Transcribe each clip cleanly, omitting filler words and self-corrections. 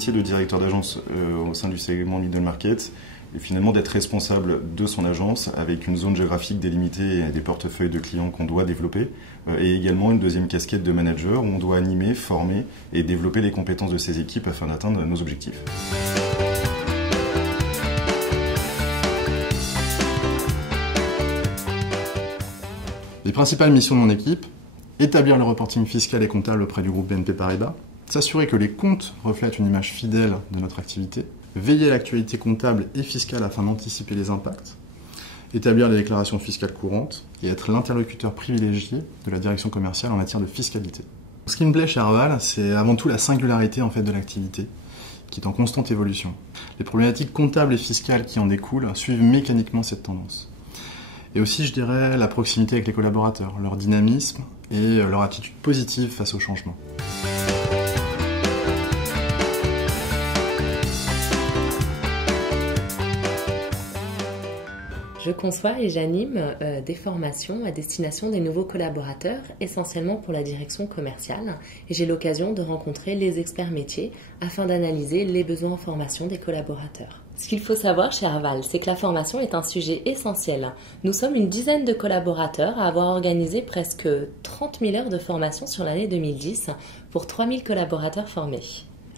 métier de directeur d'agence au sein du segment middle market est finalement d'être responsable de son agence avec une zone géographique délimitée et des portefeuilles de clients qu'on doit développer, et également une deuxième casquette de manager où on doit animer, former et développer les compétences de ses équipes afin d'atteindre nos objectifs. Les principales missions de mon équipe: établir le reporting fiscal et comptable auprès du groupe BNP Paribas, s'assurer que les comptes reflètent une image fidèle de notre activité, veiller à l'actualité comptable et fiscale afin d'anticiper les impacts, établir les déclarations fiscales courantes et être l'interlocuteur privilégié de la direction commerciale en matière de fiscalité. Ce qui me plaît chez Arval, c'est avant tout la singularité de l'activité, qui est en constante évolution. Les problématiques comptables et fiscales qui en découlent suivent mécaniquement cette tendance. Et aussi, je dirais, la proximité avec les collaborateurs, leur dynamisme et leur attitude positive face au changement. Je conçois et j'anime des formations à destination des nouveaux collaborateurs, essentiellement pour la direction commerciale, et j'ai l'occasion de rencontrer les experts métiers afin d'analyser les besoins en formation des collaborateurs. Ce qu'il faut savoir chez Arval, c'est que la formation est un sujet essentiel. Nous sommes une dizaine de collaborateurs à avoir organisé presque 30 000 heures de formation sur l'année 2010 pour 3 000 collaborateurs formés.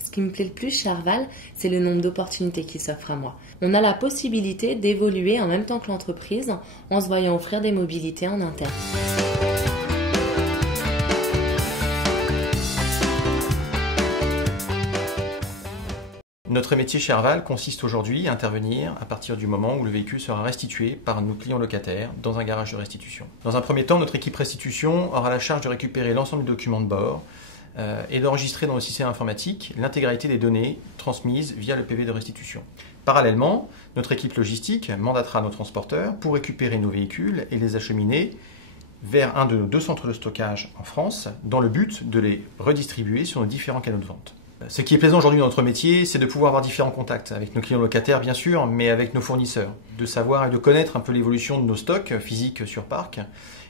Ce qui me plaît le plus chez Arval, c'est le nombre d'opportunités qui s'offrent à moi. On a la possibilité d'évoluer en même temps que l'entreprise en se voyant offrir des mobilités en interne. Notre métier chez Arval consiste aujourd'hui à intervenir à partir du moment où le véhicule sera restitué par nos clients locataires dans un garage de restitution. Dans un premier temps, notre équipe restitution aura la charge de récupérer l'ensemble des documents de bord et d'enregistrer dans le système informatique l'intégralité des données transmises via le PV de restitution. Parallèlement, notre équipe logistique mandatera nos transporteurs pour récupérer nos véhicules et les acheminer vers un de nos 2 centres de stockage en France dans le but de les redistribuer sur nos différents canaux de vente. Ce qui est plaisant aujourd'hui dans notre métier, c'est de pouvoir avoir différents contacts avec nos clients locataires bien sûr, mais avec nos fournisseurs, de savoir et de connaître un peu l'évolution de nos stocks physiques sur parc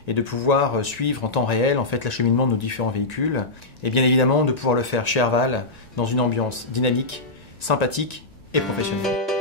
et de pouvoir suivre en temps réel l'acheminement de nos différents véhicules et bien évidemment de pouvoir le faire chez Arval dans une ambiance dynamique, sympathique et professionnelle.